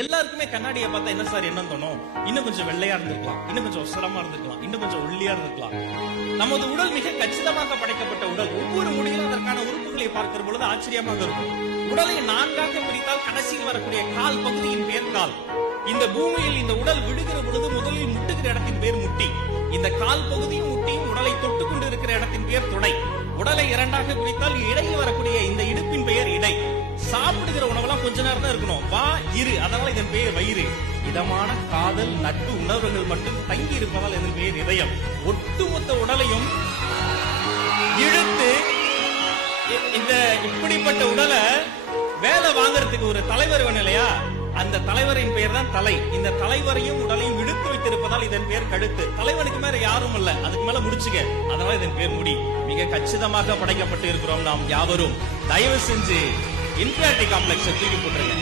எல்லாருக்குமே கண்ணாடியை பார்த்தா என்ன சார் என்ன தோணும்? இன்னும் கொஞ்சம் வெள்ளையா இருந்திருக்கலாம், இன்னும் கொஞ்சம் ஒசரமா இருந்திருக்கலாம், இன்னும் கொஞ்சம் ஒல்லியா இருந்திருக்கலாம். நமது உடல் மிக கச்சிதமாக படைக்கப்பட்ட உடல். ஒவ்வொரு முடியிலும் அதற்கான உறுப்புகளை பார்க்கிற பொழுது ஆச்சரியமாக இருக்கும். உடலை 4ஆக பிரித்தால் கடைசியில் வரக்கூடிய கால் பகுதியின் பேர் கால். இந்த பூமியில் இந்த உடல் விடுகிற பொழுது முதலில் முட்டுகிற இடத்தின் பேர் முட்டி. இந்த கால் பகுதியும் முட்டியும் உடலை தொட்டுக் கொண்டு இருக்கிற இடத்தின் பேர் தொடை. உடலை 2ஆக பிரித்தால் இடையில் வரக்கூடிய இந்த இடுப்பின் பெயர் இடை. சாப்பிடுகிற உணவெல்லாம் கொஞ்ச நேரம் தான் இருக்கணும், வா இரு, அதனால இதன் பெயர் வயிறு. இதமான காதல் நட்பு உணர்வுகள் மட்டும் தங்கி இருப்பதால் இதன் பெயர் இதயம். ஒட்டுமொத்த உடலையும் இழுத்து இந்த இப்படிப்பட்ட உடலை வேலை வாங்கறதுக்கு ஒரு தலைவர் வேணும் இல்லையா? அந்த தலைவரின் பெயர் தான் தலை. இந்த தலைவரையும் உடலையும் இழுத்து வைத்திருப்பதால் இதன் பேர் கழுத்து. தலைவனுக்கு மேல யாரும் இல்ல, அதுக்கு மேல முடிச்சுக்க, அதனால இதன் பேர் முடி. மிக கச்சிதமாக படைக்கப்பட்டு இருக்கிறோம் நாம் யாவரும். தயவு செஞ்சு இன்ஃபீரியாரிட்டி காம்ப்ளெக்ஸை தூக்கி போட்டுருங்க.